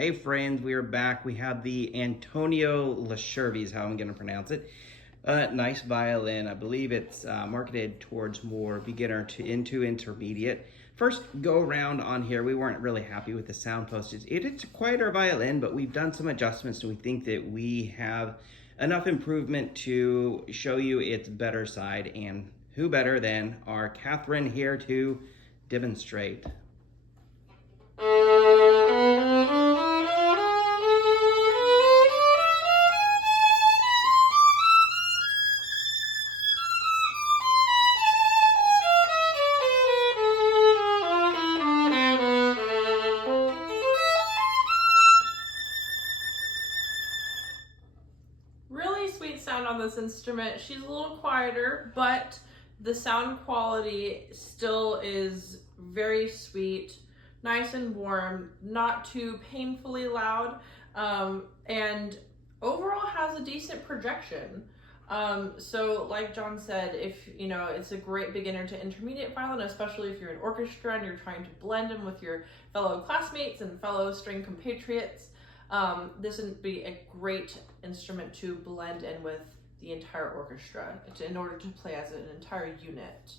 Hey friends, we are back. We have the Antonio Laschevere is how I'm going to pronounce it. Nice violin. I believe it's marketed towards more beginner to into intermediate. First go around on here, we weren't really happy with the sound postage. It's a quieter violin, but we've done some adjustments and we think that we have enough improvement to show you its better side. And who better than our Catherine here to demonstrate. Really sweet sound on this instrument. She's a little quieter, but the sound quality still is very sweet, nice and warm, not too painfully loud, and overall has a decent projection. So like John said, if it's a great beginner to intermediate violin, especially if you're in orchestra and you're trying to blend them with your fellow classmates and fellow string compatriots. This would be a great instrument to blend in with the entire orchestra in order to play as an entire unit.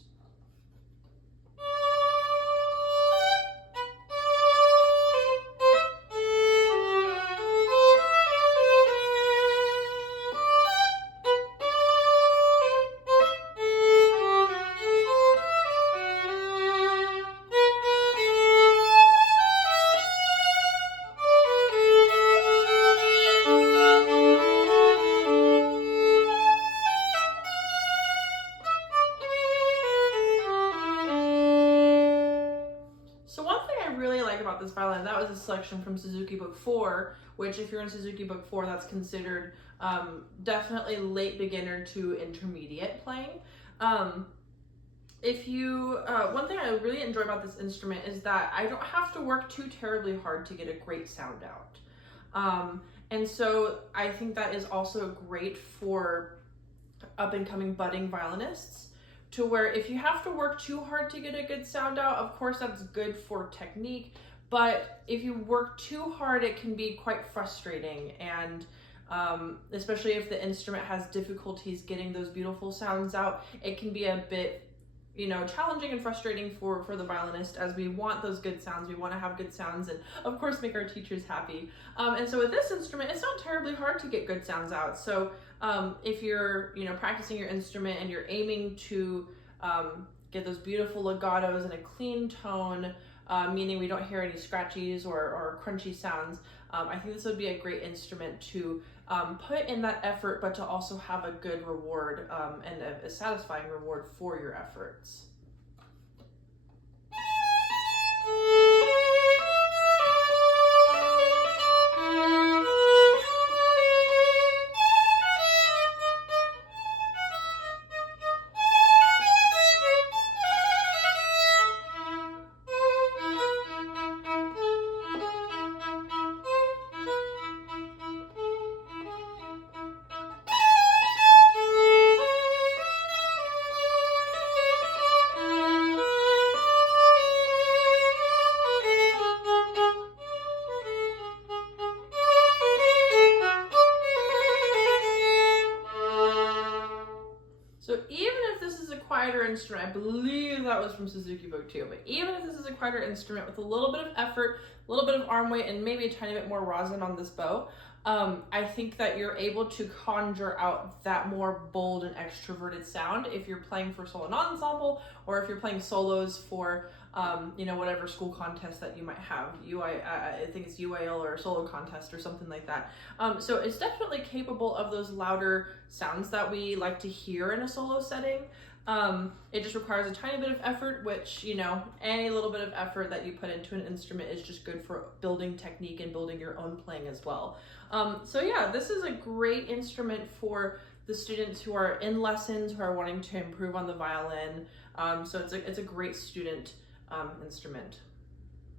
So one thing I really like about this violin, that was a selection from Suzuki Book 4, which if you're in Suzuki Book 4, that's considered definitely late beginner to intermediate playing. One thing I really enjoy about this instrument is that I don't have to work too terribly hard to get a great sound out. And so I think that is also great for up and coming budding violinists, to where if you have to work too hard to get a good sound out, of course that's good for technique, but if you work too hard, it can be quite frustrating, and especially if the instrument has difficulties getting those beautiful sounds out, it can be a bit challenging and frustrating for the violinist, as we want those good sounds, we want to have good sounds, and of course make our teachers happy. And so with this instrument, it's not terribly hard to get good sounds out. So if you're practicing your instrument and you're aiming to get those beautiful legatos and a clean tone, meaning we don't hear any scratchies or crunchy sounds, I think this would be a great instrument to put in that effort, but to also have a good reward and a satisfying reward for your efforts. So even if this is a quieter instrument, I believe that was from Suzuki Book 2, but even if this is a quieter instrument with a little bit of effort, a little bit of arm weight, and maybe a tiny bit more rosin on this bow, I think that you're able to conjure out that more bold and extroverted sound if you're playing for solo ensemble, or if you're playing solos for whatever school contest that you might have. I think it's UIL or a solo contest or something like that. So it's definitely capable of those louder sounds that we like to hear in a solo setting. It just requires a tiny bit of effort, which, any little bit of effort that you put into an instrument is just good for building technique and building your own playing as well. So yeah, this is a great instrument for the students who are in lessons, who are wanting to improve on the violin. So it's a great student instrument.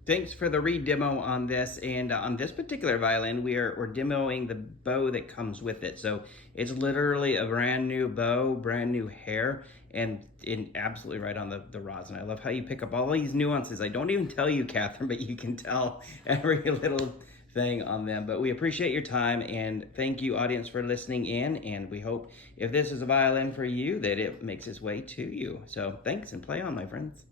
Thanks for the re-demo on this, and on this particular violin we're demoing the bow that comes with it. So it's literally a brand new bow, brand new hair, and absolutely right on the rosin. I love how you pick up all these nuances. I don't even tell you, Catherine, but you can tell every little thing on them. But we appreciate your time, and thank you, audience, for listening in. And we hope if this is a violin for you, that it makes its way to you. So thanks, and play on, my friends.